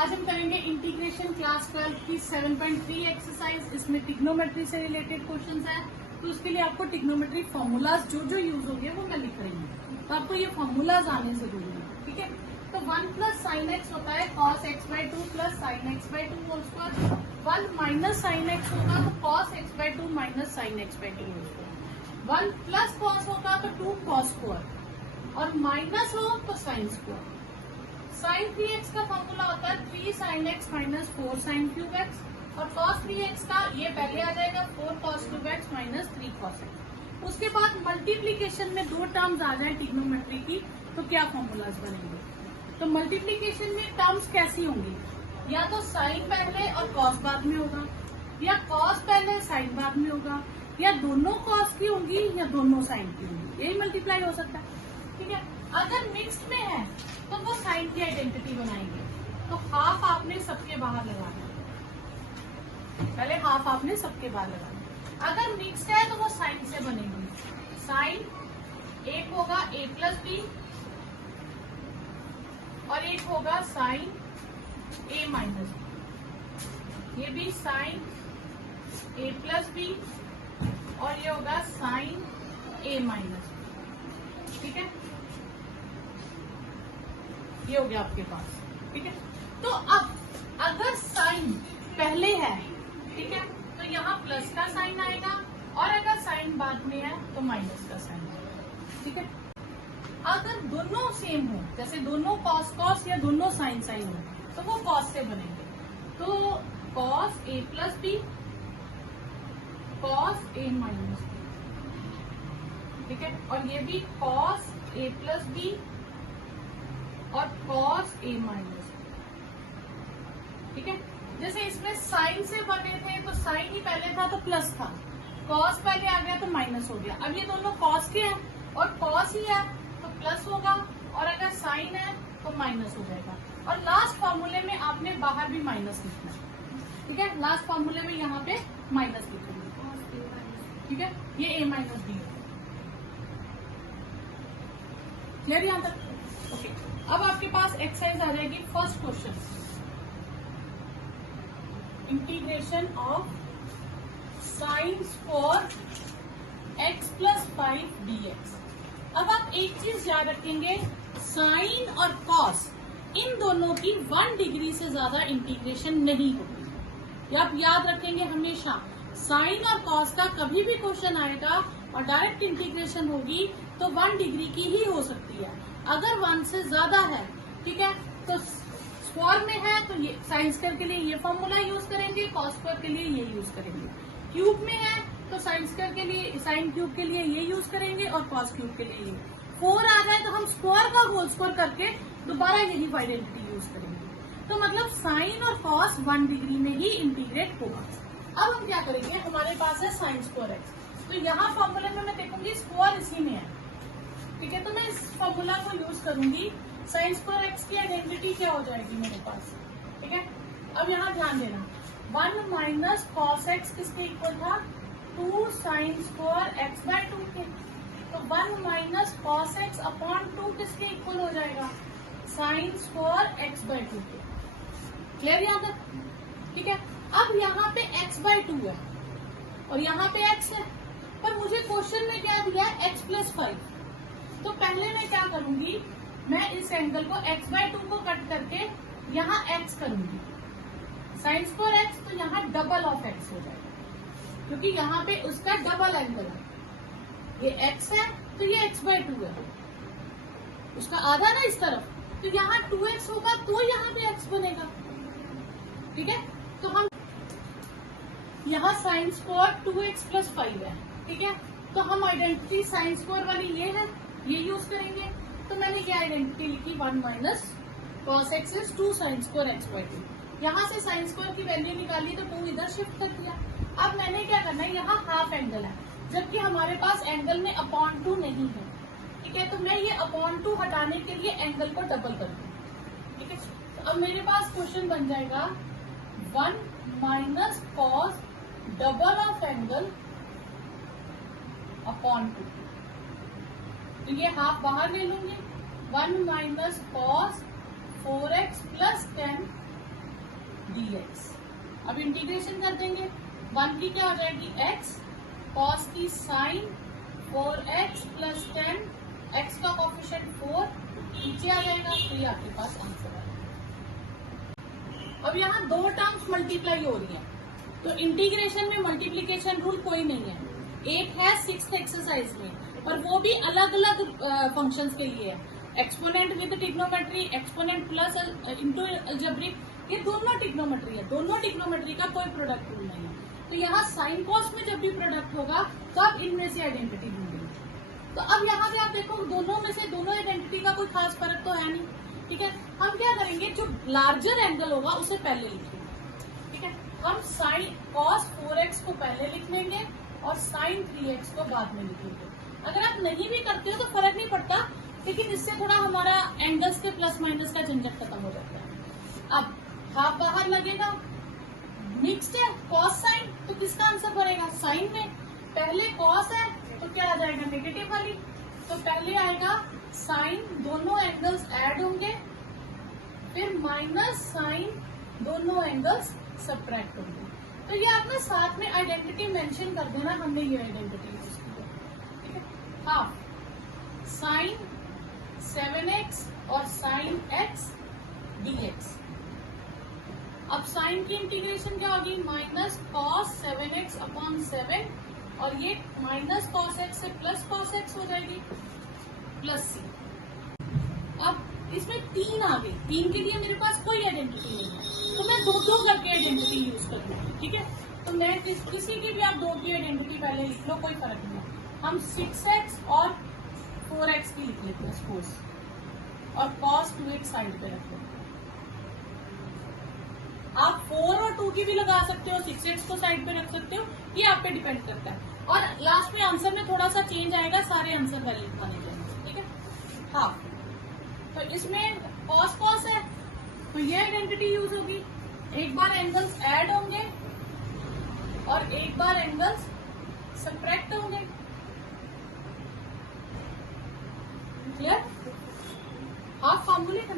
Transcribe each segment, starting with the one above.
आज हम करेंगे इंटीग्रेशन क्लास 12 की 7.3 एक्सरसाइज। इसमें टिग्नोमेट्री से रिलेटेड क्वेश्चंस है, तो उसके लिए आपको टिग्नोमेट्री फॉर्मूलाज जो जो यूज होंगे वो मैं लिख रही हूँ, तो आपको ये फॉर्मूलाज आने जरूरी है। ठीक है, तो 1 प्लस साइन एक्स होता है cos x by two plus sine x by two whole square. 1 minus sine x होगा तो cos x by two minus sine x by two whole square. 1 plus cos होगा तो 2 कॉस स्क्वायर, और minus हो तो sine square. Sign 3x का formula होता है 3 sine x minus 4 sign cube x, और कॉस 3x का ये पहले आ जाएगा 4 cos cube x minus 3 cos x. उसके बाद मल्टीप्लीकेशन में दो टर्म्स आ जाए टिग्नोमेट्री की, तो क्या फॉर्मूलाज बनेंगे? तो मल्टीप्लीकेशन में टर्म्स कैसी होंगी? या तो साइन पहले और कॉस बाद में होगा, या कॉस पहले साइन बाद में होगा, या दोनों कॉस की होंगी या दोनों साइन की होंगी, यही मल्टीप्लाई हो सकता है। ठीक है, अगर मिक्स्ड में है तो वो साइन की आइडेंटिटी बनाएंगे, तो हाफ आपने सबके बाहर लगाना, पहले हाफ आपने सबके बाहर लगाना। अगर मिक्स्ड है तो वो साइन से बनेंगे। साइन एक होगा a प्लस बी, और एक होगा साइन a माइनस बी। ये भी साइन a प्लस बी, और ये होगा साइन a माइनस बी। ठीक है, ये हो गया आपके पास। ठीक है, तो अब अगर साइन पहले है, ठीक है, तो यहाँ प्लस का साइन आएगा, और अगर साइन बाद में है तो माइनस का साइन आएगा। ठीक है, अगर दोनों सेम हो, जैसे दोनों कॉस कॉस या दोनों साइन साइन हो, तो वो कॉस से बनेंगे। तो cos a plus b, cos a minus B. ठीक है, और ये भी कॉस a प्लस बी और कॉस a माइनस बी। ठीक है, जैसे इसमें साइन से बने थे तो साइन ही पहले था तो प्लस था, कॉस पहले आ गया तो माइनस हो गया। अब ये दोनों कॉस के हैं और कॉस ही है तो प्लस होगा, और अगर साइन है तो माइनस हो जाएगा। और लास्ट फॉर्मूले में आपने बाहर भी माइनस लिखना है। ठीक है, लास्ट फॉर्मूले में यहाँ पे माइनस लिखेंगे। ठीक है, ये a माइनस बी है। क्लियर यहाँ तक? ओके, अब आपके पास एक्सरसाइज आ जाएगी first question, integration of sine square x plus 5 dx। अब आप एक चीज याद रखेंगे, साइन और कॉस इन दोनों की 1 डिग्री से ज्यादा इंटीग्रेशन नहीं होती। ये आप याद रखेंगे हमेशा। साइन और कॉस का कभी भी क्वेश्चन आएगा और डायरेक्ट इंटीग्रेशन होगी तो 1 डिग्री की ही हो सकती है। अगर 1 से ज्यादा है, ठीक है, तो स्क्वायर में है तो ये साइन स्क्वायर के लिए ये फॉर्मूला यूज करेंगे, कॉस स्क्वायर के लिए ये यूज करेंगे। क्यूब में है तो साइन स्क्वायर के लिए, साइन क्यूब के लिए ये यूज करेंगे, और कॉस क्यूब के लिए ये। 4 आ जाए तो हम स्क्वायर का होल स्क्वायर करके दोबारा यही आइडेंटिटी यूज करेंगे। तो मतलब साइन और कॉस 1 डिग्री में ही इंटीग्रेट होगा। अब हम क्या करेंगे, हमारे पास है साइन स्क्वायर एक्स, तो यहाँ फॉर्मूले में मैं देखूंगी स्क्वायर इसी में है। ठीक है, तो मैं इस फॉर्मूला को यूज करूंगी। साइन स्क्वायर एक्स की आइडेंटिटी क्या हो जाएगी मेरे पास? ठीक है, अब यहाँ ध्यान देना, 1 माइनस कॉस एक्स किसके इक्वल था? 2 साइन स्क्वायर एक्स बाय 2 के। तो 1 माइनस कॉस एक्स अपॉन 2 किसके इक्वल हो जाएगा? साइन स्क्वायर एक्स बाय 2 के। क्लियर यहाँ तक? ठीक है, अब यहाँ पे x बाय 2 है और यहाँ पे x है, पर मुझे क्वेश्चन में क्या दिया है? x plus 5। तो पहले मैं क्या करूंगी, मैं इस एंगल को x बाय 2 को कट करके यहाँ x करूंगी, साइन स्क्वायर एक्स, तो यहाँ डबल ऑफ x हो जाएगा, क्योंकि यहाँ पे उसका डबल एंगल है। ये x है तो ये x बाय 2 है, उसका आधा ना इस तरफ, तो यहाँ 2x होगा तो यहाँ पे x बनेगा। ठीक है, तो हम यहाँ साइन स्क्वायर 2x प्लस 5 है। ठीक है, तो हम आइडेंटिटी साइन स्क्वायर वाली ये है, ये यूज करेंगे। तो मैंने क्या आइडेंटिटी लिखी? 1 minus cos x is 2 sine square x by 2। यहाँ से साइन स्क्वायर की वैल्यू निकाली तो 2 इधर शिफ्ट कर दिया। अब मैंने क्या करना है, यहाँ हाफ एंगल है, जबकि हमारे पास एंगल में अपॉन 2 नहीं है। ठीक है, तो मैं ये अपॉन 2 हटाने के लिए एंगल को डबल कर दूँ। ठीक है, तो अब मेरे पास क्वेश्चन बन जाएगा 1 minus cos double of angle upon 2। तो ये हाफ बाहर ले लूंगी, 1 minus cos 4x plus 10 dx। अब इंटीग्रेशन कर देंगे, 1 की क्या हो जाएगी x, cos की साइन 4x प्लस 10, x का कोफिशिएंट 4 नीचे आ जाएगा, तो ये आपके पास आंसर है। अब यहाँ दो टर्म्स मल्टीप्लाई हो रही है, तो इंटीग्रेशन में मल्टीप्लीकेशन रूल कोई नहीं है। एक है 6th एक्सरसाइज में, और वो भी अलग अलग फंक्शंस के लिए है। Exponent with trigonometry, exponent plus into algebraic, ये दोनों ट्रिग्नोमेट्री है, दोनों ट्रिग्नोमेट्री का कोई प्रोडक्ट रूल नहीं है। तो यहाँ साइन कॉस में जब भी प्रोडक्ट होगा तब इनमें से आइडेंटिटी ढूंढेंगे। तो अब यहाँ पे आप देखो, दोनों में से दोनों आइडेंटिटी का कोई खास फर्क तो है नहीं, ठीक है। हम क्या करेंगे, जो लार्जर एंगल होगा उसे पहले लिखेंगे, ठीक है। हम साइन कॉस 4x को पहले लिख लेंगे और साइन 3x को बाद में लिखेंगे। अगर आप नहीं भी करते हो तो फर्क नहीं पड़ता, लेकिन इससे थोड़ा हमारा एंगल्स के प्लस माइनस का झंझट खत्म हो जाता है। अब हाफ बाहर लगेगा, मिक्स्ड है कॉस साइन, तो किसका आंसर बनेगा, साइन में पहले कॉस है तो क्या आ जाएगा, नेगेटिव वाली, तो पहले आएगा साइन, दोनों एंगल्स ऐड होंगे, फिर माइनस साइन, दोनों एंगल्स सब्ट्रैक्ट होंगे। तो ये आप ना साथ में आइडेंटिटी मेंशन कर देना, हमने ये आइडेंटिटी यूज की है, ठीक है। हाफ साइन 7x और साइन x dx। अब साइन की इंटीग्रेशन क्या होगी, माइनस कॉस 7x अपॉन 7, और ये माइनस कॉस x से प्लस कॉस x हो जाएगी, प्लस c। अब इसमें 3 आ गई, 3 के लिए मेरे पास कोई आइडेंटिटी नहीं है, तो मैं दो करके आइडेंटिटी यूज कर लूंगी, ठीक है। तो मैं किसी की भी आप 2 की आइडेंटिटी पहले लिख लो, कोई फर्क नहीं है। हम 6x और 4x की लिख लेते हैं सपोज, और cos 2x साइड पे रख लेते हैं। आप 4 और 2 की भी लगा सकते हो, 6x को साइड पे रख सकते हो, ये आप पे डिपेंड करता है। और लास्ट में आंसर में थोड़ा सा चेंज आएगा, सारे आंसर पहले लिखवाने चाहिए, ठीक है। हाँ, तो इसमें cos cos है, तो ये आइडेंटिटी यूज होगी। एक बार एंगल्स ऐड होंगे और एक बार एंगल्स सब्ट्रैक्ट होंगे, क्लियर। हाफ फॉर्मूले का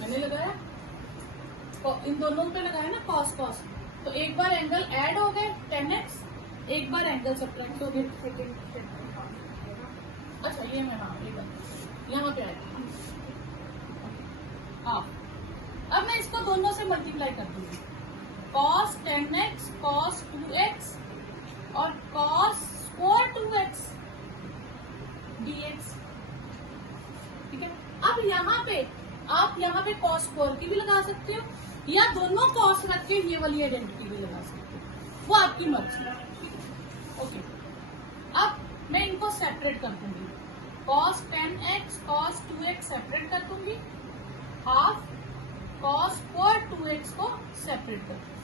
मैंने लगाया, इन दोनों पे लगाया ना cos cos, तो एक बार एंगल ऐड हो गए 10x, एक बार एंगल सब्ट्रैक्ट हो गए। अच्छा ये मैं, हाँ ये बात यहाँ पे आएगी। हाँ, अब मैं इसको दोनों से मल्टीप्लाई कर दूंगी, cos 10x cos 2x और cos 2x dx, ठीक है। अब यहाँ पे आप cos 4 की भी लगा सकते हो, या दोनों cos रख के ये वाली आइडेंटिटी भी लगा सकते हो, वो आपकी मर्जी है, ओके। अब मैं इनको सेपरेट कर दूंगी, cos 10x cos 2x separate कर दूंगी, हाफ cos 4 2x को सेपरेट कर दूंगी,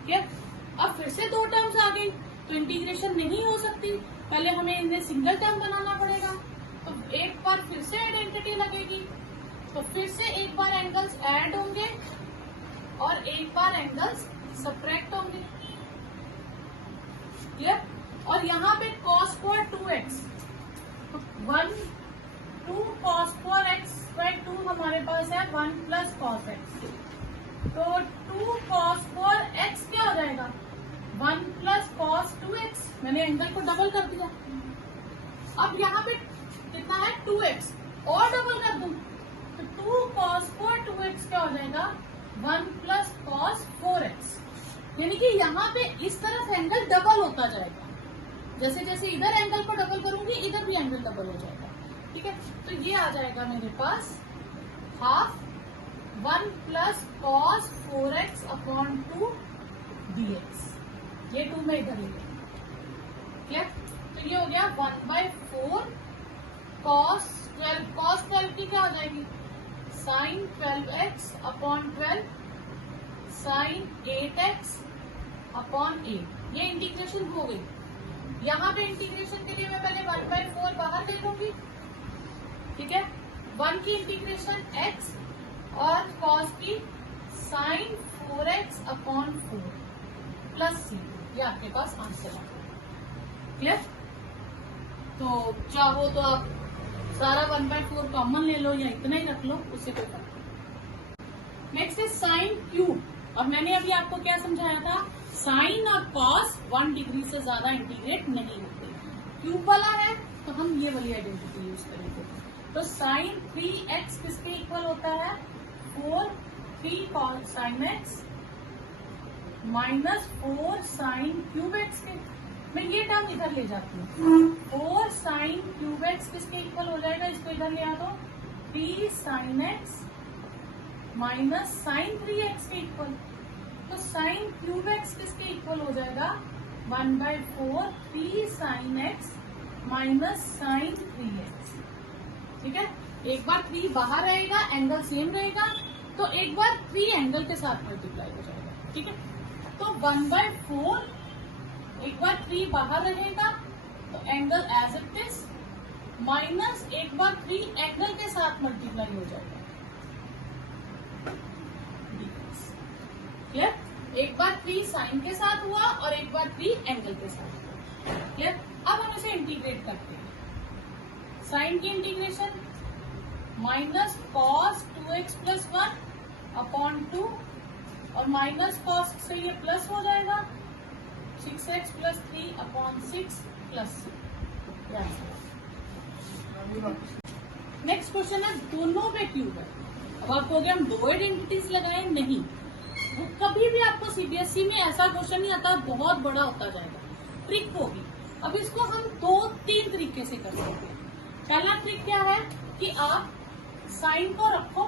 ठीक है। अब फिर से 2 टर्म्स आ गई, तो इंटीग्रेशन नहीं हो सकती, पहले हमें इन्हें सिंगल टर्म बनाना पड़ेगा। तो एक बार फिर से आइडेंटिटी लगेगी, तो फिर से एक बार एंगल्स ऐड होंगे और एक बार एंगल्स सब्ट्रैक्ट होंगे, क्लियर। और यहाँ पे cos 4 2x, 1 2 cos 4x bye 2 हमारे पास है 1 प्लस cos x, तो 2 cos 4x क्या हो जाएगा, 1 प्लस cos 2x, मैंने एंगल को डबल कर दिया। अब यहाँ पे कितना है 2x, और डबल कर दूं तो 2 cos 4 2x क्या हो जाएगा, 1 प्लस cos 4x, यानी कि यहाँ पे इस तरफ एंगल डबल होता जाएगा, जैसे जैसे इधर एंगल को डबल करूंगी इधर भी एंगल डबल हो जाएगा, ठीक है। तो ये आ जाएगा मेरे पास half 1 plus cos 4x upon 2 dx, ये 2 में इधर ले लिया, तो ये हो गया 1/4 cos 12 की क्या हो जाएगी, sign 12x upon 12 sign 8x upon 8, ये इंटीग्रेशन हो गई। यहाँ पे इंटीग्रेशन के लिए मैं पहले 1/4 बाहर ले लूंगी, ठीक है। 1 की इंटीग्रेशन x और cos की sine 4x upon 4 plus c, ये आपके पास आंसर है, क्लियर। तो चाहो तो आप सारा 1/4 कॉमन ले लो या इतना ही रख लो, उससे कोई फर्क नहीं। नेक्स्ट है साइन क्यूब, और मैंने अभी आपको क्या समझाया था, साइन और कॉस 1 डिग्री से ज्यादा इंटीग्रेट नहीं होते। क्यूब वाला है तो हम ये वाली आइडेंटिटी यूज करेंगे। तो साइन 3x किसके इक्वल होता है, 3 cos sine x minus 4 sign cube x के। मैं ये टर्म इधर ले जाती हूँ, 4 साइन क्यूब एक्स किसके इक्वल हो जाएगा, इसको इधर ले आ दो, 3 sine x minus sign 3x के इक्वल। तो साइन क्यूब एक्स किसके इक्वल हो जाएगा, 1/4 3 sine x minus sign 3x। ठीक है, एक बार 3 बाहर रहेगा, एंगल सेम रहेगा, तो एक बार 3 एंगल के साथ मल्टीप्लाई हो जाएगा। ठीक है, तो 1/4 एक बार 3 बाहर रहेगा तो angle as it is, minus एक बार 3 एंगल के साथ मल्टीप्लाई हो जाएगा। क्लियर, एक बार 3 साइन के साथ हुआ और एक बार 3 एंगल के साथ हुआ। क्लियर, अब हम इसे इंटीग्रेट करते हैं। साइन की integration minus cos 2x plus 1 upon 2, और माइनस कॉस से ये प्लस हो जाएगा, 6x plus 3 upon 6 plus 6। Next question है, दोनों पे क्यूब है। अब आप कहोगे हम 2 आइडेंटिटीज लगाए, नहीं, वो कभी भी आपको सीबीएसई में ऐसा क्वेश्चन नहीं आता, बहुत बड़ा होता जाएगा, ट्रिक होगी। अब इसको हम 2-3 तरीके से कर सकते हैं। पहला ट्रिक क्या है कि आप साइन को रखो,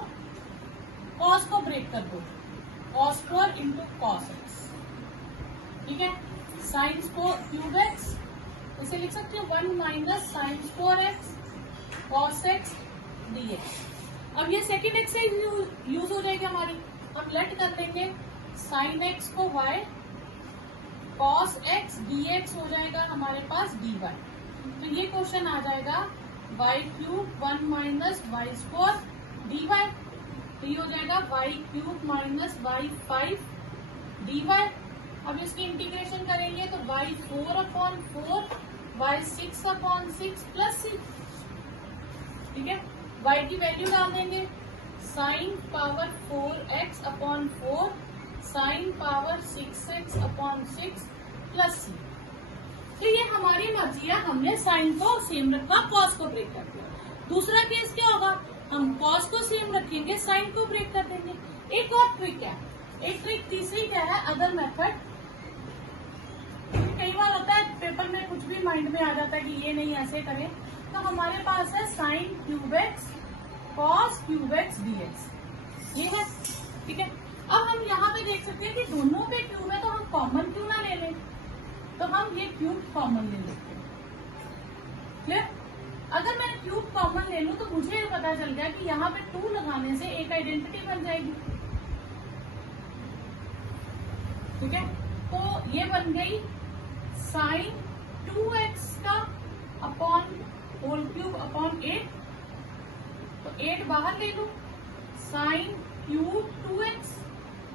कॉस को ब्रेक कर दो, cos square into cos x. ठीक है, साइन स्क्वायर क्यूब एक्स, इसे लिख सकते हो 1 minus sine square x cos x dx. अब ये सेकेंड एक्सरसाइज यूज हो जाएगी हमारी, हम लेट कर देंगे साइन एक्स को y, कॉस एक्स dx हो जाएगा हमारे पास dy। तो ये क्वेश्चन आ जाएगा y cube 1 minus y square dy। तो ये हो जाएगा y cube minus y 5 dy। अब इसकी इंटीग्रेशन करेंगे तो y 4/4 y 6/6 प्लस 6। ठीक है, y की वैल्यू डाल देंगे, sine power 4x upon 4 sine power 6x upon 6 plus c। तो ये हमारी मर्जी है, हमने साइन को सेम रखा, कॉस को ब्रेक कर दिया। दूसरा केस क्या होगा, हम कॉस को सेम रखेंगे, साइन को ब्रेक कर देंगे। एक और ट्रिक है, एक ट्रिक तीसरी क्या है, अदर मेथड। कई बार होता है पेपर में कुछ भी माइंड में आ जाता है कि ये नहीं ऐसे करें, तो हमारे पास है sine cube x cos cube x dx, ये है। ठीक है, अब हम यहाँ पे देख सकते हैं कि दोनों पे क्यूब है, तो हम कॉमन क्यों ना ले लें, तो हम ये क्यूब कॉमन ले लेते हैं। क्लियर, अगर मैं क्यूब कॉमन ले लूं तो मुझे पता चल गया कि यहाँ पे 2 लगाने से एक आइडेंटिटी बन जाएगी। ठीक है, तो ये बन गई साइन 2x का अपॉन होल क्यूब अपॉन 8, तो 8 बाहर ले लो, साइन क्यूब 2x।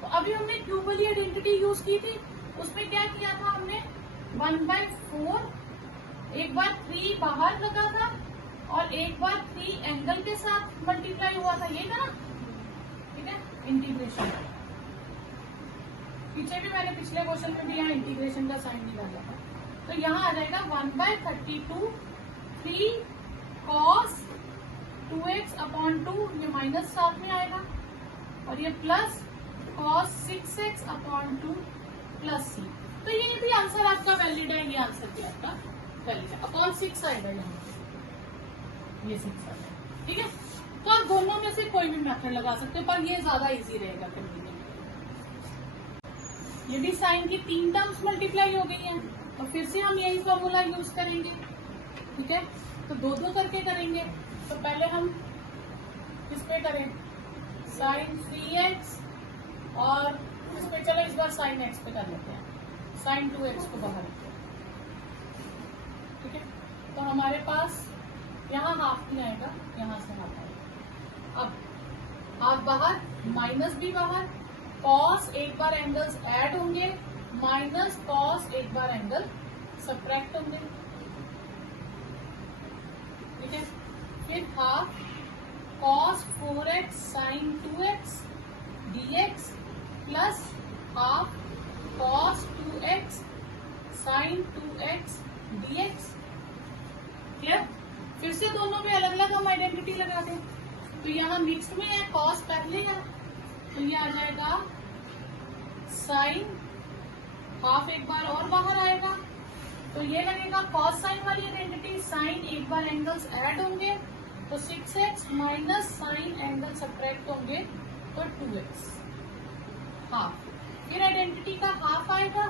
तो अभी हमने क्यूब वाली आइडेंटिटी यूज की थी, उसमें क्या किया था हमने, 1/4 एक बार 3 बाहर लगा था और एक बार 3 एंगल के साथ मल्टीप्लाई हुआ था, ये था ना। ठीक है, इंटीग्रेशन पीछे भी मैंने पिछले क्वेश्चन में भी यहाँ इंटीग्रेशन का साइन निकाला था। तो यहाँ आ जाएगा 1/32 3 cos 2x अपॉन 2, ये माइनस साथ में आएगा, और ये plus cos 6x upon 2 plus c। तो ये भी आंसर आपका वैलिड है, ये आंसर भी आपका वैलिड है, अपॉन 6 आएगा यहाँ, ये 6 आएगा। ठीक है, तो आप दोनों में से कोई भी मेथड लगा सकते हो, पर ये ज्यादा इजी रहेगा करने के लिए। ये भी साइन की 3 टर्म्स मल्टीप्लाई हो गई हैं, तो फिर से हम यही फॉर्मूला यूज करेंगे। ठीक है, तो 2-2 करके करेंगे। तो पहले हम किस पे करें, साइन 3x, और इस पे चलो इस बार साइन x पे कर लेते हैं, साइन 2x को बाहर रखते हैं। ठीक है, तो हमारे पास यहाँ हाफ नहीं आएगा, यहाँ से हाफ आएगा। अब हाफ बाहर, माइनस भी बाहर, कॉस एक बार एंगल्स ऐड होंगे, माइनस कॉस एक बार एंगल सब्ट्रैक्ट होंगे। ठीक है, फिर half cos 4x sign 2x cos पहले है तो ये आ जाएगा साइन हाफ, एक बार और बाहर आएगा तो ये लगेगा कॉस साइन वाली आइडेंटिटी। साइन एक बार एंगल्स ऐड होंगे तो 6x minus sign angle subtract होंगे तो 2x हाफ। फिर आइडेंटिटी का हाफ आएगा,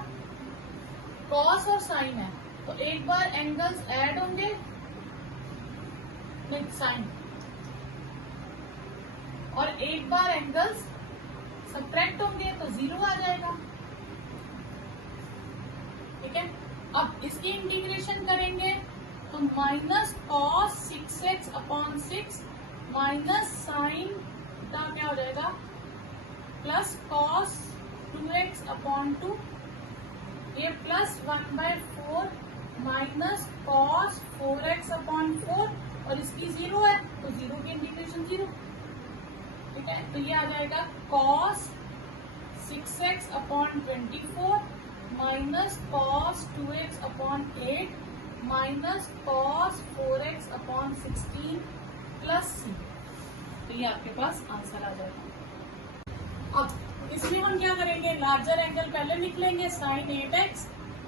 कॉस और साइन है तो एक बार एंगल्स ऐड होंगे विद साइन और एक बार एंगल्स सब्ट्रैक्ट होंगे तो 0 आ जाएगा। ठीक है, अब इसकी इंटीग्रेशन करेंगे तो minus cos 6x upon 6 minus sine का क्या हो जाएगा प्लस कॉस 2x अपॉन 2, ये plus 1/4 minus cos 4x upon 4 और इसकी 0 है तो 0 की इंटीग्रेशन 0। ठीक है, तो ये आ जाएगा cos 6x upon 24 minus cos 2x upon 8 minus cos 4x upon 16 plus c। तो ये आपके पास आंसर आ जाएगा। अब इसमें हम क्या करेंगे, लार्जर एंगल पहले लिख लेंगे साइन 8x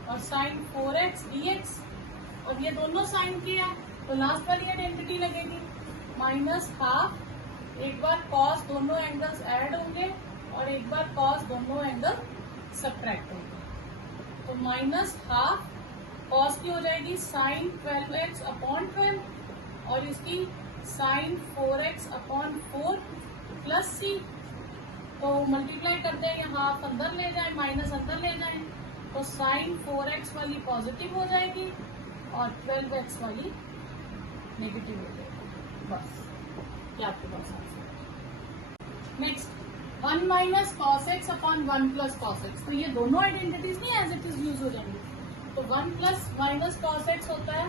और साइन 4x dx और ये दोनों साइन के हैं तो लास्ट वाली आइडेंटिटी लगेगी माइनस हाफ, एक बार कॉस दोनों एंगल्स ऐड होंगे और एक बार कॉस दोनों एंगल सब्ट्रैक्ट होंगे तो माइनस हाफ कॉस की हो जाएगी साइन 12x अपॉन 12 और इसकी sine 4x upon 4 plus c। तो मल्टीप्लाई करते हैं, हाफ अंदर ले जाए माइनस अंदर ले जाए तो साइन 4x वाली पॉजिटिव हो जाएगी और 12x वाली नेगेटिव हो जाएगी। बस ये आपके पास answer. Next 1 minus cos x upon 1 plus cos X, तो ये दोनों आइडेंटिटीज नहीं एज इट इज यूज हो जाएंगे तो 1 प्लस माइनस कॉस एक्स होता है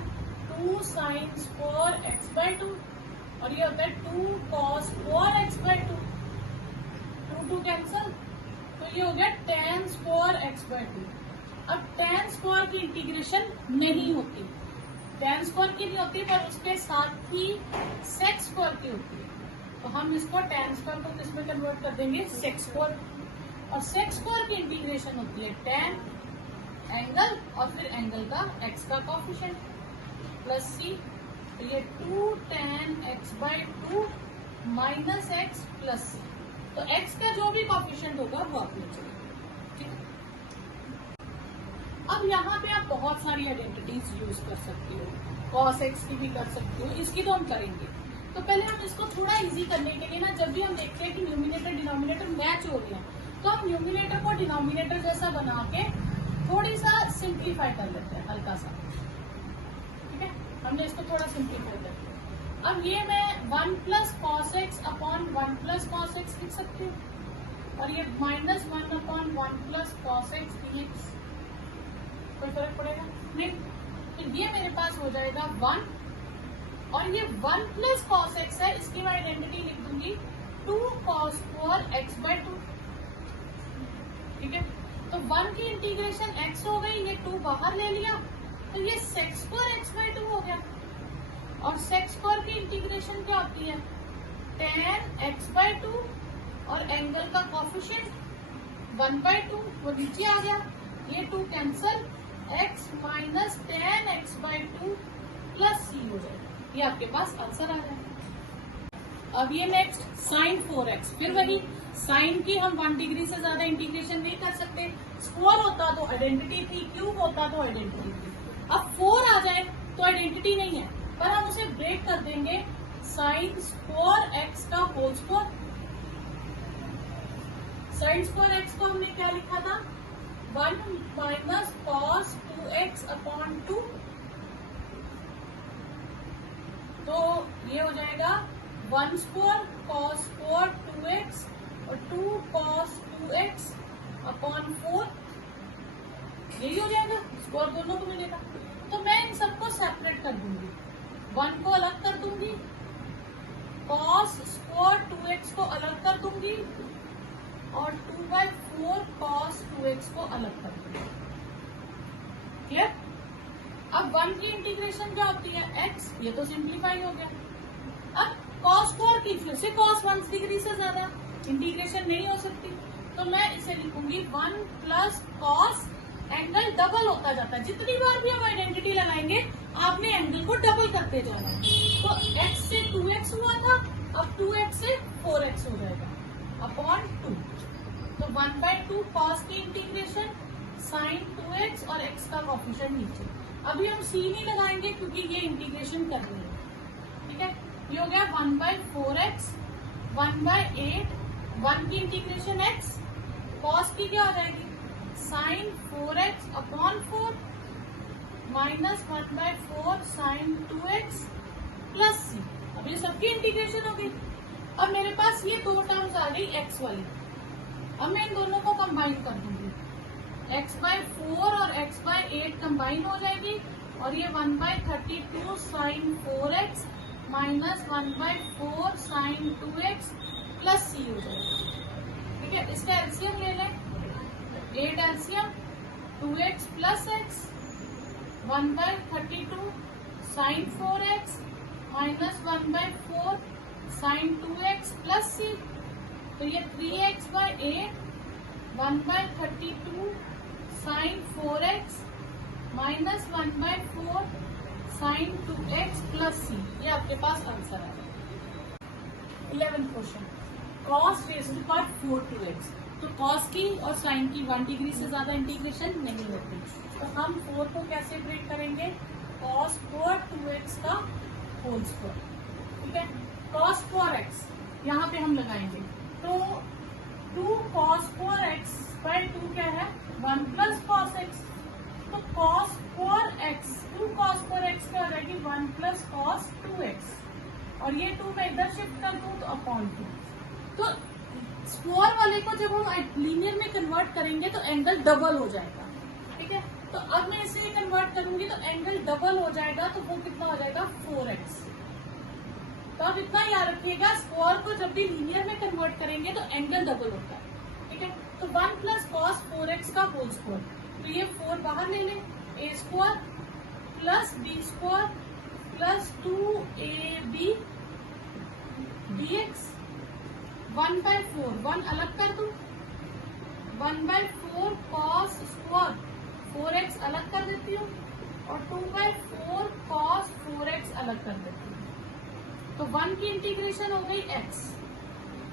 2 साइन स्क्वायर एक्स बाई 2 और ये होता है 2 cos square x by 2, 2 cancel तो ये हो गया tan स्क्वायर एक्स बाई 2। अब tan स्क्वायर की इंटीग्रेशन नहीं होती, tan स्क्वायर की नहीं होती पर उसके साथ ही sec स्क्वायर की होती है तो हम इसको tan स्क्वायर को किसमें कन्वर्ट कर देंगे sec स्क्वायर और sec स्क्वायर की इंटीग्रेशन होती है tan एंगल और फिर एंगल का x का कोफिशिएंट प्लस c तो ये 2 tan x by 2 minus x plus c तो x का जो भी कोफिशिएंट होगा वो आप ले चलिए। ठीक है, अब यहाँ पे आप बहुत सारी आइडेंटिटीज यूज कर सकते हो, cos x की भी कर सकते हो, इसकी तो हम करेंगे। तो पहले हम इसको थोड़ा इजी करने के लिए ना जब भी हम देखते हैं कि न्यूमिनेटर डिनोमिनेटर मैच हो रही है तो हम न्यूमिनेटर को डिनोमिनेटर जैसा बना के थोड़ी सा सिंप्लीफाई कर लेते हैं हल्का सा। ठीक है, हमने इसको थोड़ा सिंप्लीफाई कर लिया। अब ये मैं 1 plus cos x upon 1 plus cos x लिख सकती हूँ और ये minus 1 upon 1 plus cos x dx, कोई फर्क पड़ेगा नहीं। तो ये मेरे पास हो जाएगा 1 और ये 1 प्लस कॉस एक्स है, इसकी मैं आइडेंटिटी लिख दूंगी 2 कॉस स्क्वायर एक्स बाई 2। ठीक है, तो 1 की इंटीग्रेशन x हो गई, ये 2 बाहर ले लिया तो ये sec स्क्वायर एक्स बाई 2 हो गया और sec स्क्वायर की इंटीग्रेशन क्या होती है tan x बाई 2 और एंगल का कोफिशिएंट 1/2 वो नीचे आ गया, ये 2 cancel x minus tan x by 2 plus c हो जाएगा। ये आपके पास आंसर आ जाएगा। अब ये नेक्स्ट साइन 4x, फिर वही साइन की हम 1 डिग्री से ज्यादा इंटीग्रेशन नहीं कर सकते, स्क्वायर होता तो आइडेंटिटी थी, क्यूब होता तो आइडेंटिटी थी। अब 4 आ जाए तो आइडेंटिटी नहीं है पर हम उसे ब्रेक कर देंगे साइन स्क्वायर एक्स का whole square. Sine square x को हमने क्या लिखा था 1 माइनस कॉस 2x अपॉन 2 तो ये हो जाएगा 1 स्क्वायर कॉस स्क्वायर 2x और 2 कॉस 2x अपॉन 4 यही हो जाएगा, स्क्वायर दोनों को मिलेगा। तो मैं इन सबको सेपरेट कर दूंगी, 1 को अलग कर दूंगी, कॉस स्क्वायर 2x को अलग कर दूंगी और 2/4 कॉस 2x को अलग कर दूंगी। क्लियर? अब 1 की इंटीग्रेशन क्या होती है x, ये तो सिंप्लीफाई हो गया। अब cos स्क्वायर की फिर से cos 1 डिग्री से ज्यादा, इंटीग्रेशन नहीं हो सकती, तो मैं इसे लिखूंगी 1 प्लस कॉस, एंगल डबल होता जाता है। जितनी बार भी हम आइडेंटिटी लगाएंगे आपने एंगल को डबल करते जाना है। तो x से 2x हुआ था, अब 2x से 4x हो जाएगा अपॉन 2। तो 1/2 कॉस की इंटीग्रेशन साइन 2x और x का कोफिशिएंट नीचे। अभी हम c नहीं लगाएंगे क्योंकि ये इंटीग्रेशन कर रही है, ठीक है। ये हो गया 1/4x, 1/8, 1 की इंटीग्रेशन x, कॉस की क्या हो जाएगी sine 4x upon 4 minus 1/4 sine 2x plus c। अब ये सबकी इंटीग्रेशन हो गई। अब मेरे पास ये दो टर्म्स आ गई x वाली, अब मैं इन दोनों को कंबाइन कर दूंगी, x/4 और x/8 कंबाइन हो जाएगी और ये 1/32 sine 4x minus 1/4 sine 2x plus c हो जाएगा, ठीक है। इसका एलसीएम ले लें, 8 LCM 2x plus x 1/32 sine 4x minus 1/4 sine 2x plus c। तो ये 3x/8 1/32 sine 4x minus 1/4 sine 2x plus c, ये आपके पास आंसर है। 11th question, cos raise to power 4 2x। तो cos की और sin की 1 डिग्री से ज्यादा इंटीग्रेशन नहीं होती, तो हम 4 को कैसे ब्रेक करेंगे, cos स्क्वायर 2x का होल स्क्वायर, ठीक है। cos स्क्वायर x यहाँ पे हम लगाएंगे, तो 2 cos स्क्वायर x बाय 2 क्या है 1 प्लस cos x। तो cos square x 2 cos square x क्या हो जाएगी 1 प्लस cos 2x, और ये 2 मैं इधर शिफ्ट कर दूं तो अपॉन 2। तो स्क्वायर वाले को जब हम लीनियर में कन्वर्ट करेंगे तो एंगल डबल हो जाएगा, ठीक है। तो अब मैं इसे कन्वर्ट करूंगी तो एंगल डबल हो जाएगा, तो वो कितना हो जाएगा 4x। तो आप इतना याद रखिएगा, स्क्वायर को जब भी लीनियर में कन्वर्ट करेंगे तो एंगल डबल होता है, ठीक है। तो 1 प्लस कॉस 4x का होल स्क्वायर, तो ये 4 बाहर ले लें, a square plus b square plus 2ab dx 1/4, 1 अलग कर दूं, 1/4 cos स्क्वायर 4x अलग कर देती हूँ और 2/4 cos 4x अलग कर देती हूँ। तो 1 की इंटीग्रेशन हो गई x।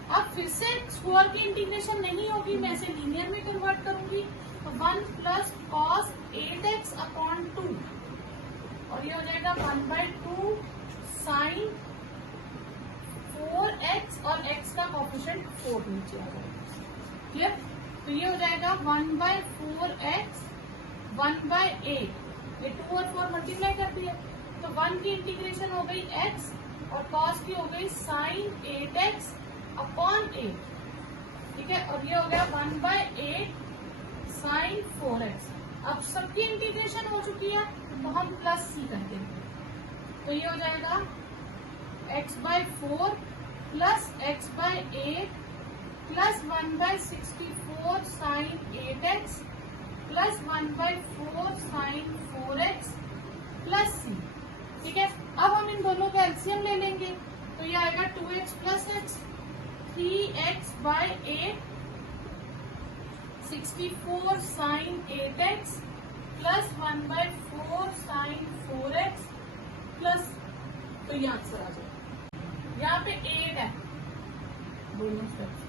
अब फिर से स्क्वायर की इंटीग्रेशन नहीं होगी, मैं इसे लीनियर में कन्वर्ट करूंगी, तो 1 प्लस cos 8x अपॉन 2 और ये हो जाएगा 1/2 साइन 4x और x का कोफिशिएंट 4 नीचे आ जाएगा, क्लियर। तो ये हो जाएगा 1/4x 1/8, ये 2 और 4 मल्टीप्लाई कर दिया, तो 1 की इंटीग्रेशन हो गई x और cos की हो गई साइन 8x अपॉन 8, ठीक है। और ये हो गया 1/8 साइन 4x। अब सबकी इंटीग्रेशन हो चुकी है तो हम प्लस c कर देंगे, तो ये हो जाएगा x/4 plus x/8 plus 1/64 sine 8x plus 1/4 sine 4x plus c, ठीक है। अब हम इन दोनों का एलसीएम ले लेंगे, तो ये आएगा 2x plus x 3x/8 64 sine 8x plus 1/4 sine 4x plus, तो ये आंसर आ जाएगा। यहाँ पे 8 है दोनों स्टेप्स,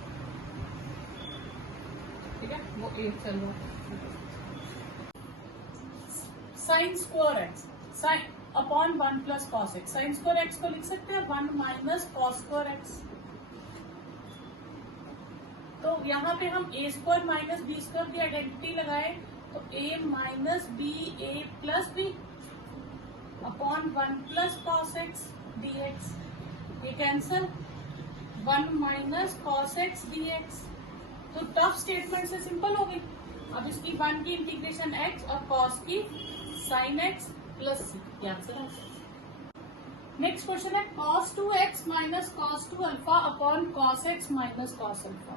ठीक है, वो 8 चल रहा है। Sign square x sine upon 1 plus cos x, sign square x को लिख सकते हैं 1 माइनस कॉस स्क्वायर एक्स। तो यहाँ पे हम a square minus B square की आइडेंटिटी लगाए, तो a minus B a plus B upon 1 plus cos X D X, ये cancel 1 minus cos X D x. तो टफ स्टेटमेंट से सिंपल हो गई। अब इसकी 1 की इंटीग्रेशन x और cos की साइन x प्लस सी, ये आंसर है। नेक्स्ट क्वेश्चन है cos 2x minus cos 2 alpha upon cos x minus cos alpha.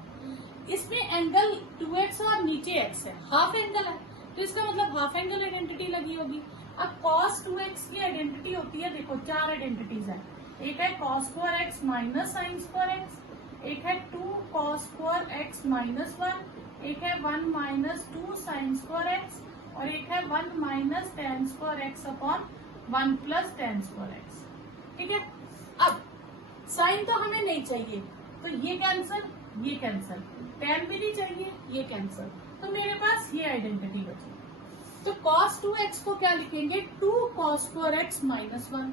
इसमें एंगल 2x और नीचे x है, हाफ एंगल है, तो इसका मतलब हाफ एंगल आइडेंटिटी लगी होगी। अब cos 2x की आइडेंटिटी होती है, देखो 4 आइडेंटिटीज है, एक है cos square x minus sine square x, एक है 2 कॉस स्क्वायर एक्स माइनस 1, एक है 1 माइनस 2 साइन स्क्वायर एक्स, और एक है 1 minus ten square X upon 1 plus ten square x. ठीक है, अब साइन तो हमें नहीं चाहिए, तो ये कैंसल, ये कैंसल, टेन भी नहीं चाहिए, ये कैंसल, तो मेरे पास ये आइडेंटिटी बची। तो cos 2x को क्या लिखेंगे, 2 cos स्क्वायर एक्स माइनस 1,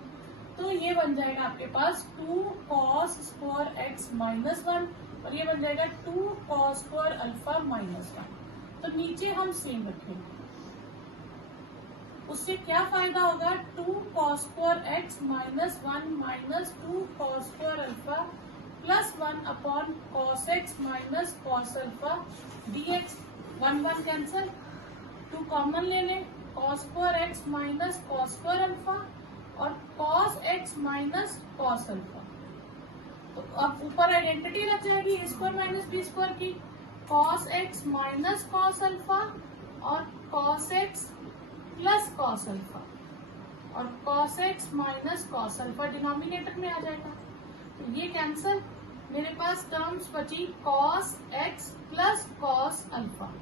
तो ये बन जाएगा आपके पास 2 cos स्क्वायर एक्स माइनस 1, और ये बन जाएगा 2 cos स्क्वायर अल्फा माइनस 1। तो नीचे हम सेम रखेंगे, उससे क्या फायदा होगा, 2 cos square x minus 1 minus 2 cos square alpha plus 1 upon cos x minus cos alpha dx। 1 1 cancel, 2 common ले लें, cos square x minus cos square alpha और cos x minus cos alpha. तो अब ऊपर आइडेंटिटी रख जाएगी a square minus B square की, cos x minus cos alpha और cos x plus cos alpha, और cos x minus cos alpha denominator में आ जाएगा। तो ये कैंसल, मेरे पास टर्म्स बची cos x plus cos alpha.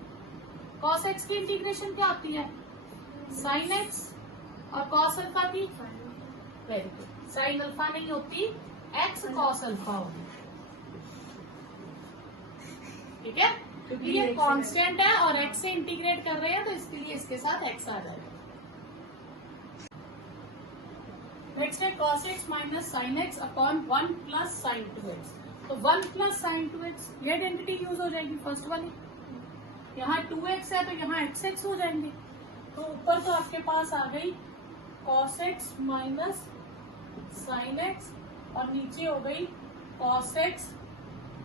cos x की इंटीग्रेशन क्या होती है, sin एक्स, और cos अल्फा की, वेरी गुड, sin अल्फा नहीं होती, x cos अल्फा होगी। ठीक है, क्योंकि ये कांस्टेंट है और x से इंटीग्रेट कर रहे हैं, तो इसके लिए इसके साथ x आ जाएगा। नेक्स्ट है cos x minus sine x upon 1 plus sign 2x। तो 1 प्लस साइन 2x, ये आइडेंटिटी यूज हो जाएगी फर्स्ट वाली, यहाँ 2x है तो यहाँ xx हो जाएंगे। तो ऊपर तो आपके पास आ गई cos x minus sine x, और नीचे हो गई cos x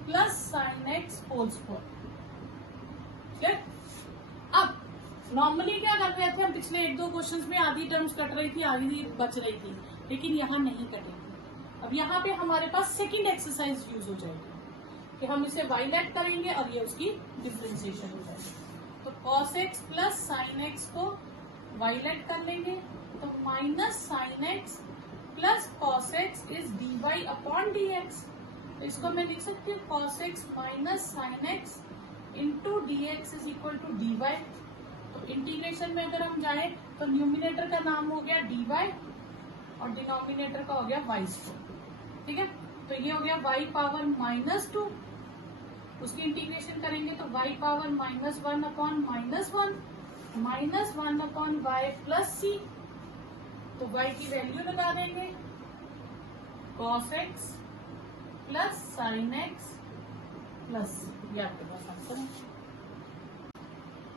plus sine x whole square. ठीक, अब नॉर्मली क्या कर रहे थे हम, पिछले 1-2 क्वेश्चंस में आधी टर्म्स कट रही थी, आधी बच रही थी, लेकिन यहाँ नहीं कटेगी। अब यहाँ पे हमारे पास सेकंड एक्सरसाइज यूज हो जाएगी कि हम इसे वाइलेट करेंगे और ये उसकी डिफरेंशिएशन हो जाएगी। तो cos x plus sine x को वाइलेट कर लेंगे, तो minus sine x plus cos x is d y upon d x. तो इसको मैं लिख सकती हूँ cos x minus sine x into d x is equal to d y. तो इंटीग्रेशन में अगर हम जाए तो न्यूमिनेटर का नाम हो गया डी वाई और डिनोमिनेटर का हो गया वाई स्क्वायर। ठीक है, तो ये हो गया y पावर माइनस 2, उसकी इंटीग्रेशन करेंगे तो y power minus 1 upon minus 1 minus 1 upon Y plus C. तो y की वैल्यू लगा देंगे cos x plus sine x plus, ये आपके पास आंसर है।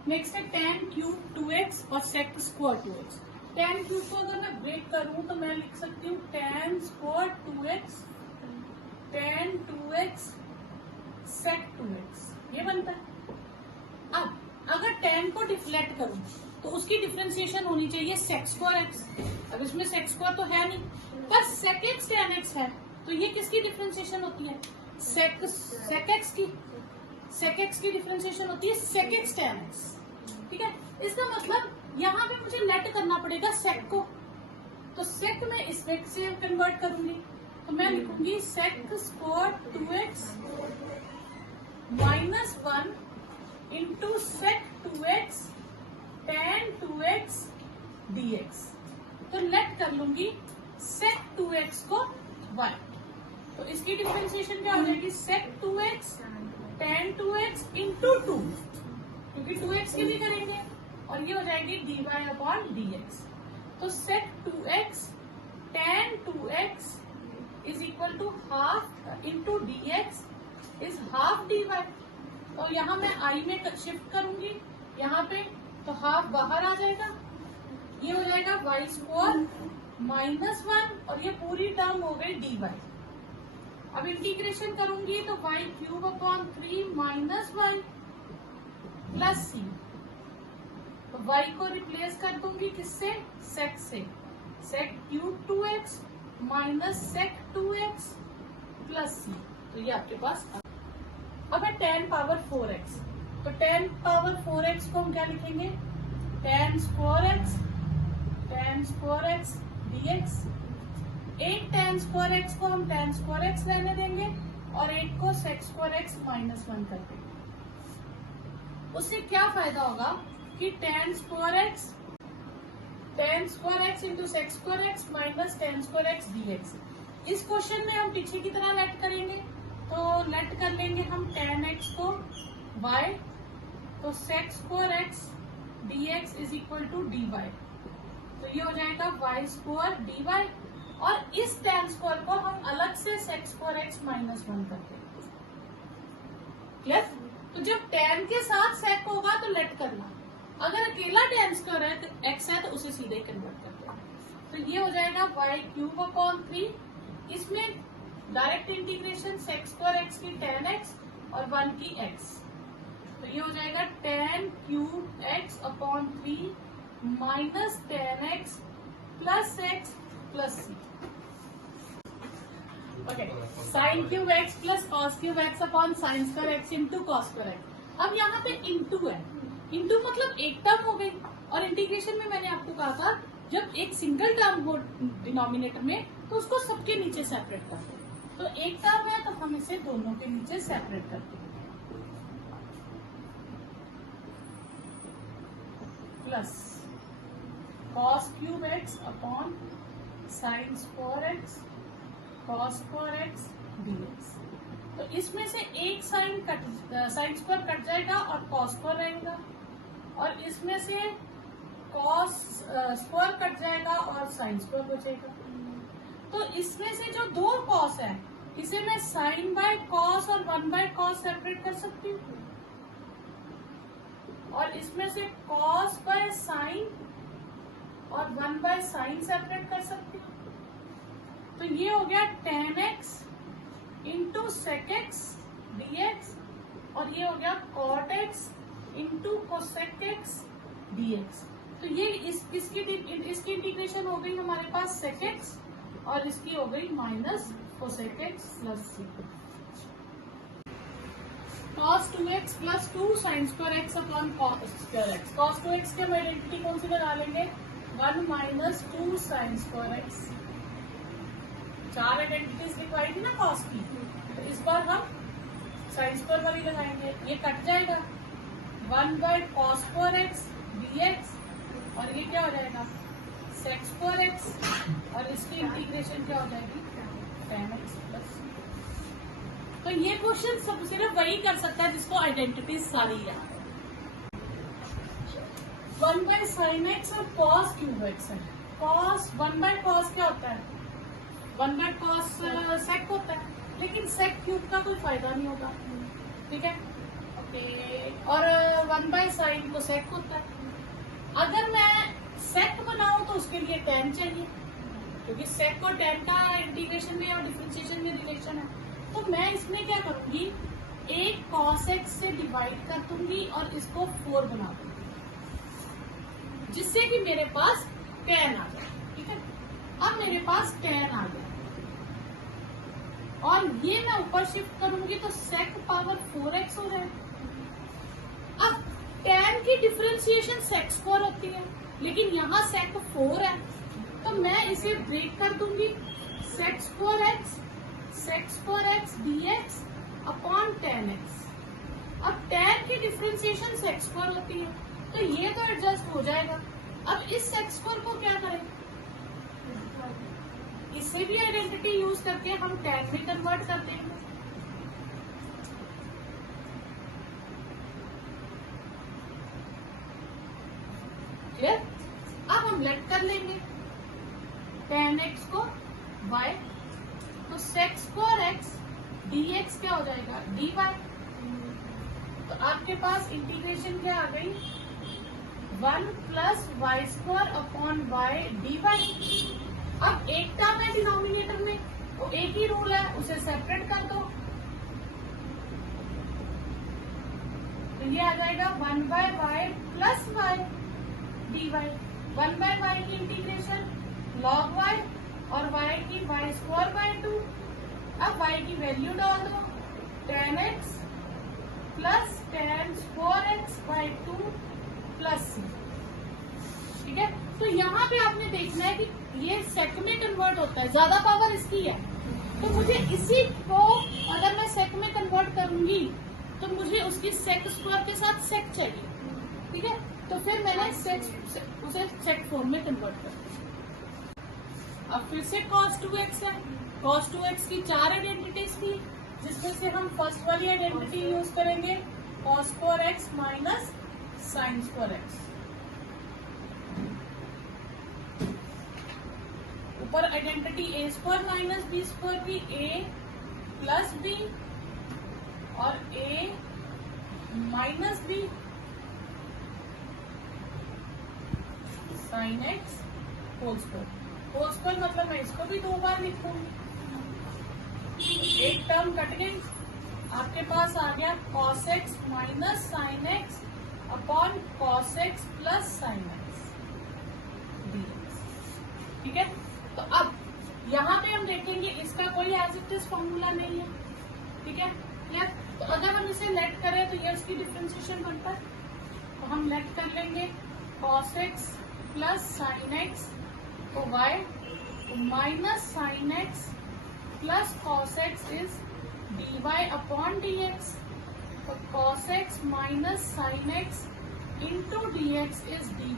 नेक्स्ट है tan क्यूब 2x और sec square 2x। tan cube को अगर मैं ब्रेक करूं तो मैं लिख सकती हूँ tan square 2x tan 2x sec 2x, ये बनता है। अब अगर tan को डिफ्लेक्ट करूं तो उसकी डिफरेंशिएशन होनी चाहिए sec स्क्वायर x। अब इसमें sec स्क्वायर तो है नहीं, पर sec x tan x है, तो ये किसकी डिफरेंशिएशन होती है, sec x की डिफरेंशिएशन होती है sec x tan x। ठीक है, इसका मतलब यहाँ पे मुझे लेट करना पड़ेगा sec को, तो sec में इस sec से कन्वर्ट करूंगी, तो मैं लिखूंगी sec square 2x minus 1 into sec 2x tan 2x dx। तो लेट कर लूंगी sec 2x को y, तो इसकी डिफरेंशिएशन क्या हो जाएगी sec 2x tan 2x into 2, क्योंकि 2x की भी करेंगे, और ये हो जाएगी dy अपॉन dx। तो sec 2x tan 2x is equal to half into dx is half dy। तो यहाँ मैं i में शिफ्ट करूंगी यहाँ पे, तो हाफ बाहर आ जाएगा, ये हो जाएगा y स्क्वायर माइनस 1 और ये पूरी टर्म हो गई dy। अब इंटीग्रेशन करूंगी तो y cube upon 3 minus y plus C. तो y को रिप्लेस कर दूंगी किससे, sec से, sec cube 2x minus sec 2x plus C. तो ये आपके पास। अब है tan पावर 4x, तो tan पावर 4x को हम क्या लिखेंगे, tan स्क्वायर x dx एक tan स्क्वायर एक्स को हम tan स्क्वायर एक्स रहने देंगे और एक को sec स्क्वायर एक्स -1 कर देंगे। उससे क्या फायदा होगा कि tan square X into sec square x minus tan square x dx। इस क्वेश्चन में हम पीछे की तरह लेट करेंगे, तो लेट कर लेंगे हम tan x को y, तो sec square x dx is equal to dy, तो ये हो जाएगा y स्क्वायर dy, और इस tan स्क्वायर को हम अलग से sec स्क्वायर एक्स -1 करते हैं। क्लियर? तो जब tan के साथ sec होगा तो लेट करना, अगर अकेला tan स्क्वायर है तो x है तो उसे सीधे कन्वर्ट करते हैं। तो ये हो जाएगा y³/3, इसमें direct integration sec square x की tan x और 1 की x, तो ये हो जाएगा tan³ x/3 minus tan x plus x plus c। Okay, sin³ x plus cos³ x upon sin square X into cos square x. अब यहाँ पे इंटू है, इंटू मतलब एक टर्म हो गई, और इंटीग्रेशन में मैंने आपको कहा था जब एक सिंगल टर्म हो डिनोमिनेटर में तो उसको सबके नीचे सेपरेट करते हैं। तो एक टर्म है तो हम इसे दोनों के नीचे सेपरेट करते हैं, plus cos³ x upon sin square x cos square x dx। तो इसमें से एक साइन स्क्वायर कट जाएगा और cos स्क्वायर रहेगा, और इसमें से cos स्क्वायर कट जाएगा और sin स्क्वायर बचेगा। तो इसमें से जो दो cos है इसे मैं sin बाय cos और 1 बाय cos सेपरेट कर सकती हूँ, और इसमें से cos बाय sin और 1 बाय sin सेपरेट कर सकती हूँ। तो ये हो गया tan x into sec x dx, और ये हो गया cot x into cosec x dx। तो ये इसकी इंटीग्रेशन हो गई हमारे पास sec x, और इसकी हो गई minus cosec x plus c। cos2x plus 2 sin square X upon cos square x. cos2x के हम आइडेंटिटी कौन सी लगा लेंगे, 1 माइनस 2 sin स्क्वायर एक्स। चार आइडेंटिटीज लिखवाई थी ना cos की, तो इस बार हम sin स्क्वायर वाली लगाएंगे, ये कट जाएगा 1 by cos square x dx, और ये क्या हो जाएगा sec स्क्वायर एक्स, और इसकी इंटीग्रेशन क्या हो जाएगी tan x प्लस। तो ये क्वेश्चन सब सिर्फ वही कर सकता है जिसको आइडेंटिटीज सारी याद है। 1 बाय sin x और cos³ x है।1 बाय cos क्या होता है, 1 बाय cos sec होता है, लेकिन sec³ का कोई फायदा नहीं होगा, ठीक है ओके। और 1 बाय sin तो sec होता है। अगर मैं sec बनाऊं तो उसके लिए tan चाहिए, क्योंकि sec और tan का इंटीग्रेशन में और डिफरेंशिएशन में रिलेशन है। तो मैं इसमें क्या करूंगी, एक cos x से डिवाइड कर दूंगी और इसको 4 बना दूंगी, जिससे कि मेरे पास tan आ जाए, ठीक है। अब मेरे पास tan आ गया, और ये मैं ऊपर शिफ्ट करूंगी तो sec पावर 4x हो जाए। अब tan की डिफरेंशिएशन sec स्क्वायर होती है, लेकिन यहाँ sec 4 है, तो मैं इसे ब्रेक कर दूंगी sec square x dx upon tan x। अब tan की डिफरेंशिएशन sec स्क्वायर होती है, तो ये तो एडजस्ट हो जाएगा। अब इस sec स्क्वायर को क्या करें, इससे भी आइडेंटिटी यूज करके हम tan में कन्वर्ट कर देंगे। क्लियर? अब हम लेट कर लेंगे tan x को y, तो sec स्क्वायर एक्स dx क्या हो जाएगा dy। तो आपके पास इंटीग्रेशन क्या आ गई, 1 plus y square upon y dy। अब एक टर्म है डिनोमिनेटर में, वो एक ही रूल है, उसे सेपरेट कर दो, तो ये आ जाएगा 1 by y plus y dy। 1 by y की इंटीग्रेशन log y, और y की वाई स्क्वायर बाय 2। अब y की वैल्यू डाल दो, tan x plus tan square x by 2 plus c, ठीक है। तो यहाँ पे आपने देखना है कि ये सेक में कन्वर्ट होता है, ज्यादा पावर इसकी है, तो मुझे इसी को अगर मैं सेक में कन्वर्ट करूंगी तो मुझे उसकी सेक स्क्वायर के साथ सेक चाहिए, ठीक है। तो फिर मैंने उसे सेक फॉर्म में कन्वर्ट कर दिया। अब फिर से cos 2x है, cos 2x की 4 आइडेंटिटीज थी, जिसमें से हम फर्स्ट वाली आइडेंटिटी यूज करेंगे cos square x minus sine square x। ऊपर identity a square minus B square की a प्लस बी और a minus b sine x whole square. Whole square मतलब मैं इसको भी 2 बार लिखूंगी, एक टर्म कट गई, आपके पास आ गया cos x minus sine x upon cos x plus sine x dx, ठीक है। तो अब यहाँ पे हम देखेंगे इसका कोई एज इट इज फॉर्मूला नहीं है, ठीक है क्लियर। तो अगर हम इसे लेट करें तो ये उसकी डिफरेंशिएशन बनता है, तो हम लेट कर लेंगे cos x plus sine x तो y minus sine x plus cos x is dy upon dx। तो cos x minus sine x into dx is dy,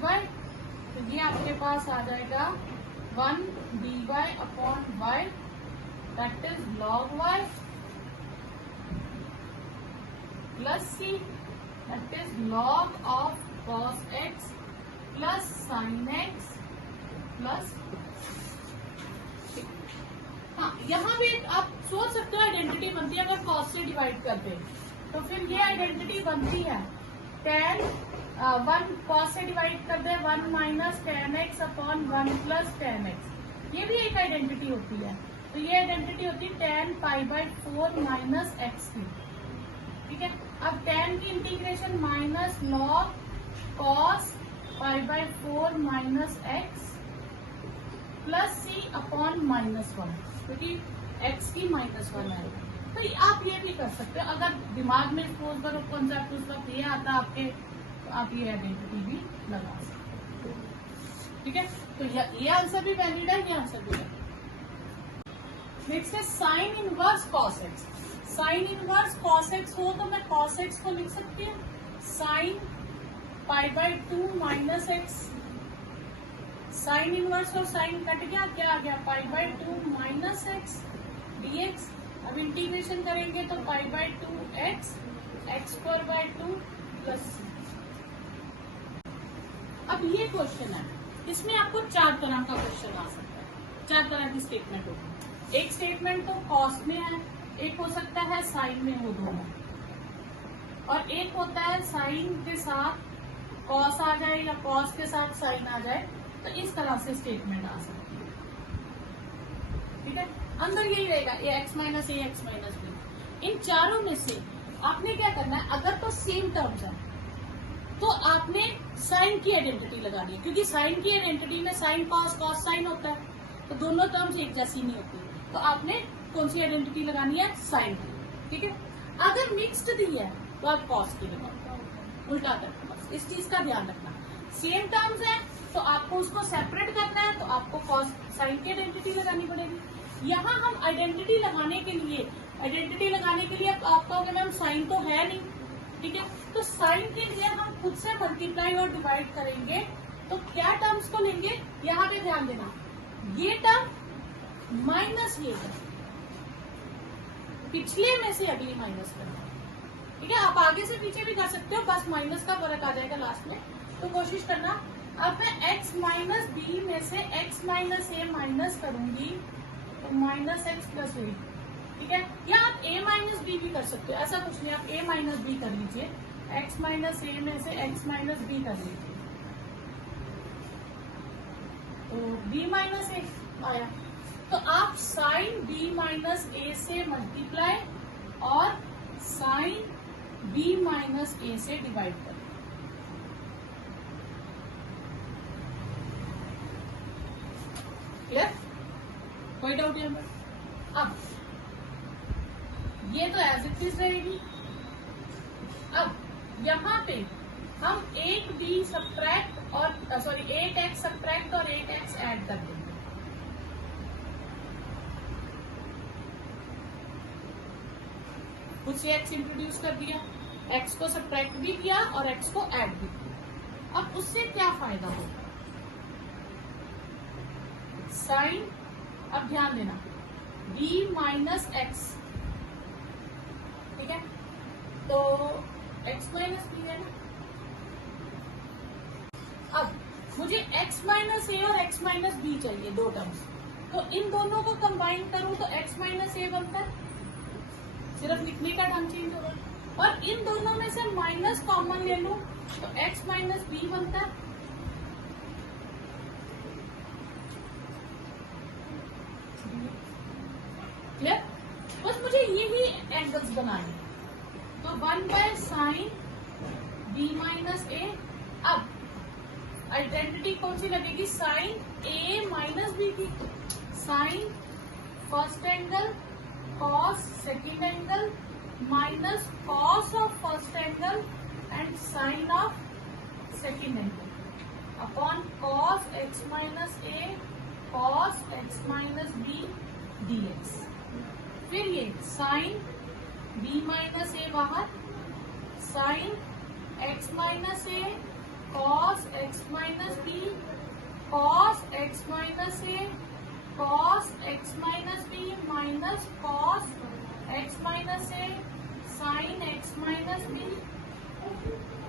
तो ये आपके पास आ जाएगा 1 dy upon y that is log y plus c that is log of cos x plus sine x plus. हाँ, यहाँ भी आप सोच सकते हो आइडेंटिटी बनती है अगर cos से डिवाइड करते हैं, तो फिर ये आइडेंटिटी बनती है tan 1 cos से डिवाइड कर दे 1 minus tan x upon 1 plus tan x, ये भी एक आइडेंटिटी होती है। तो ये आइडेंटिटी होती है tan pi by 4 minus x की, ठीक है। अब tan की integration minus log cos pi by 4 minus x plus c upon minus 1, क्योंकि x की माइनस 1 आएगा। तो आप ये भी कर सकते हो, अगर दिमाग में सपोज करो कॉन्सेप्ट उस वक्त ये आता है आपके, तो आप ये आइडेंटिटी भी लगा सकते हो, ठीक है। तो ये आंसर भी वैलिड है, ये आंसर भी वैलिड। नेक्स्ट है sine inverse cos x। Sine inverse cos x हो तो मैं cos x को लिख सकती हूँ sine pi by 2 minus x, sine inverse और साइन कट गया, क्या आ गया pi by 2 minus x dx। अब इंटीग्रेशन करेंगे तो pi by 2 x square by 2 plus. अब ये क्वेश्चन है, इसमें आपको 4 तरह का क्वेश्चन आ सकता है, 4 तरह की स्टेटमेंट होगी। एक स्टेटमेंट तो कॉस में है, एक हो सकता है साइन में हो दोनों, और एक होता है साइन के साथ कॉस आ जाए या कॉस के साथ साइन आ जाए, तो इस तरह से स्टेटमेंट आ सकती है, ठीक है। अंदर यही रहेगा ए एक्स माइनस ए एक्स माइनस बी। इन चारों में से आपने क्या करना है, अगर तो सेम टर्म्स है तो आपने साइन की आइडेंटिटी लगानी है, क्योंकि साइन की आइडेंटिटी में साइन कॉस कॉस साइन होता है, तो दोनों टर्म्स एक जैसी नहीं होती। तो आपने कौन सी आइडेंटिटी लगानी है, साइन की, ठीक है। अगर मिक्स्ड दी है तो आप कॉस की लगाओ, उल्टा करना, बस इस चीज का ध्यान रखना। सेम टर्म्स है तो आपको उसको सेपरेट करना है, तो आपको कॉस साइन की आइडेंटिटी लगानी पड़ेगी। यहाँ हम आइडेंटिटी लगाने के लिए आप कहोगे मैम साइन तो है नहीं, ठीक है। तो साइन के लिए हम खुद से मल्टीप्लाई और डिवाइड करेंगे, तो क्या टर्म्स को लेंगे, यहाँ पे ध्यान देना, ये टर्म माइनस ये टर्म, पिछले में से अगली माइनस करना, ठीक है। आप आगे से पीछे भी कर सकते हो, बस माइनस का फर्क आ जाएगा लास्ट में, तो कोशिश करना। अब मैं x माइनस बी में से x माइनस ए माइनस करूंगी तो माइनस एक्स प्लस ए, ठीक है। या आप a माइनस बी भी कर सकते हो, ऐसा कुछ नहीं, आप a माइनस बी कर लीजिए, x माइनस ए में से x माइनस बी कर लीजिए, तो b माइनस ए आया। तो आप साइन b माइनस ए से मल्टीप्लाई और साइन b माइनस ए से डिवाइड करें, क्लियर, कोई डाउट यहाँ पर। अब ये तो एज इट इज रहेगी। अब यहाँ पे हम एक b सब्ट्रैक्ट और सॉरी 8x सब्ट्रैक्ट और 8x ऐड कर देंगे। कुछ x इंट्रोड्यूस कर दिया, x को सब्ट्रैक्ट भी किया और x को ऐड भी किया। अब उससे क्या फायदा होगा? साइन, अब ध्यान देना, b माइनस एक्स, ठीक है, तो x माइनस बी है ना। अब मुझे x माइनस ए और x माइनस बी चाहिए, दो टर्म्स, तो इन दोनों को कंबाइन करूं तो x माइनस ए बनता है, सिर्फ लिखने का ढंग चेंज होगा। और इन दोनों में से माइनस कॉमन ले लूं तो x माइनस बी बनता है। क्लियर? बस मुझे यही एंगल्स बनाने, तो 1 by sine b minus A. अब आइडेंटिटी कौन सी लगेगी? साइन a माइनस बी की, sine first angle cos second angle minus cos of first angle and sine of second angle upon cos x minus A cos x minus B dx। फिर ये sine b minus A बाहर, sine x minus A cos x minus B cos x minus A cos x minus B minus cos x minus A sine x minus B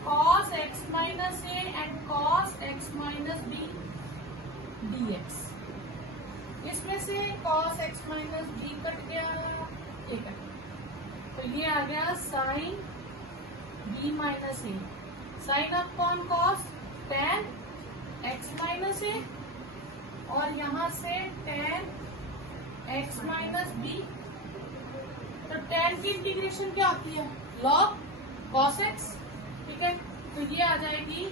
cos x minus A and cos x minus B dx। इसमें से cos x minus B cut गया, ये cut गया, तो ये आ गया sine b minus A, sine upon cos tan x minus A, और यहाँ से tan x माइनस बी। तो tan की इंटीग्रेशन क्या होती है? log cos x, ठीक है, तो ये आ जाएगी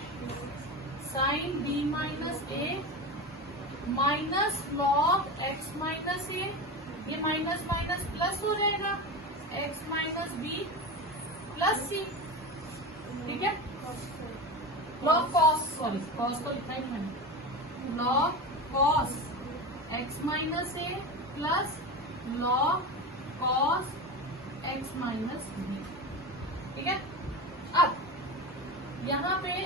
साइन b माइनस ए माइनस लॉग x माइनस ए, ये माइनस माइनस प्लस हो जाएगा x minus B plus C, ठीक है, लॉग कॉस, सॉरी कॉस को लिखा ही मैंने, log cos x minus A plus log cos x minus B, ठीक है। अब यहाँ पे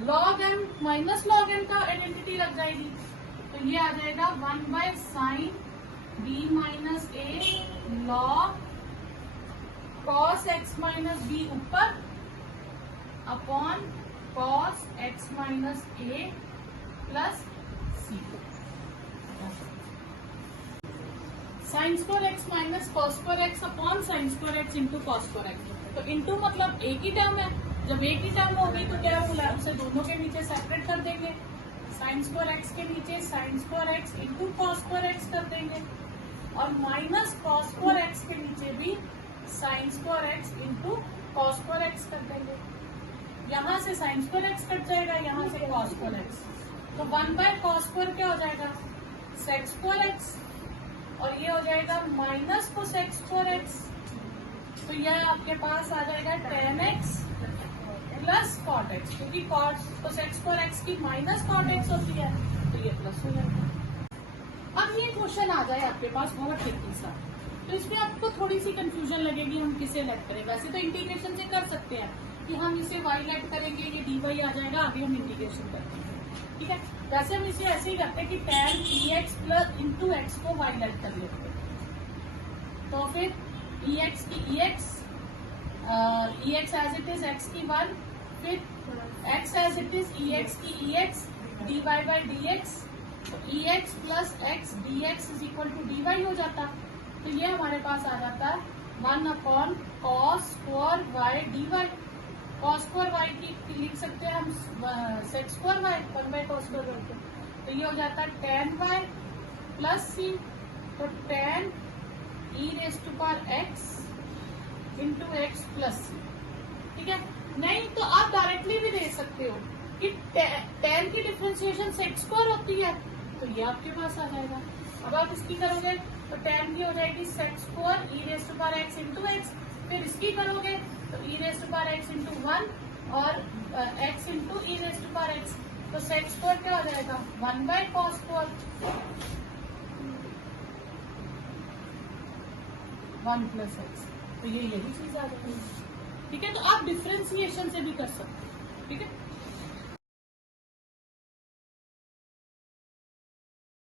log M minus log M का आइडेंटिटी लग जाएगी, तो ये आ जाएगा 1 by sine B minus A log cos X minus B ऊपर upon cos X minus A plus C. Sine square x minus cos square X upon sine square X into cos square X, तो into मतलब एक ही term है, जब एक ही term होगी तो क्या होगा, उसे दोनों के नीचे सेपरेट कर देंगे, साइन स्क्वायर एक्स के नीचे sign square X into cos square x कर देंगे, और माइनस कॉस स्क्वायर एक्स के नीचे भी sign square X into cos square x कर देंगे। यहाँ से साइन स्क्वायर एक्स कट जाएगा, यहाँ से कॉस स्क्वायर एक्स, तो 1 बाय कॉस स्क्वायर क्या हो जाएगा? सेक स्क्वायर एक्स, और ये हो जाएगा माइनस कोसेक स्क्वायर एक्स, तो यह आपके पास आ जाएगा tan x plus cot x, क्योंकि कोसेक स्क्वायर एक्स की माइनस कॉट एक्स होती है, तो ये प्लस हो जाएगा। अब ये क्वेश्चन आ जाए आपके पास बहुत ट्रिकी सा, तो इसमें आपको थोड़ी सी कंफ्यूजन लगेगी हम किसे लेट करें। वैसे तो इंटीग्रेशन से कर सकते हैं कि हम इसे y लेट करेंगे, ये dy आ जाएगा, आगे हम इंटीग्रेशन करते हैं, ठीक है। वैसे हम इसे ऐसे ही करते हैं कि tan ex plus into x को y लेट कर लेते हैं, तो फिर ex की ex as it is x की 1, फिर x as it is ex की ex dy बाई dx, तो ex plus x dx is equal to dy हो जाता, तो ये हमारे पास आ जाता है 1 अपॉन cos square y d y. Cos square y की लिख सकते हैं हम sec square y 1 by cos square करके, तो ये हो जाता है tan वाई प्लस सी, तो tan E raise to power X into X plus C, ठीक है। नहीं तो आप डायरेक्टली भी दे सकते हो कि tan की डिफरेंशिएशन सेक स्क्वायर होती है, तो ये आपके पास आ जाएगा। अब आप इसकी करोगे तो tan की हो जाएगी sec square E raise to power X into X, फिर इसकी करोगे तो E raise to power X into 1, और x into E raise to power X, तो सेक स्क्वायर क्या हो जाएगा 1 by cos square 1 plus X, तो ये यही चीज आ जाएगी। ठीक है, तो आप डिफ्रेंसिएशन से भी कर सकते हैं। ठीक है,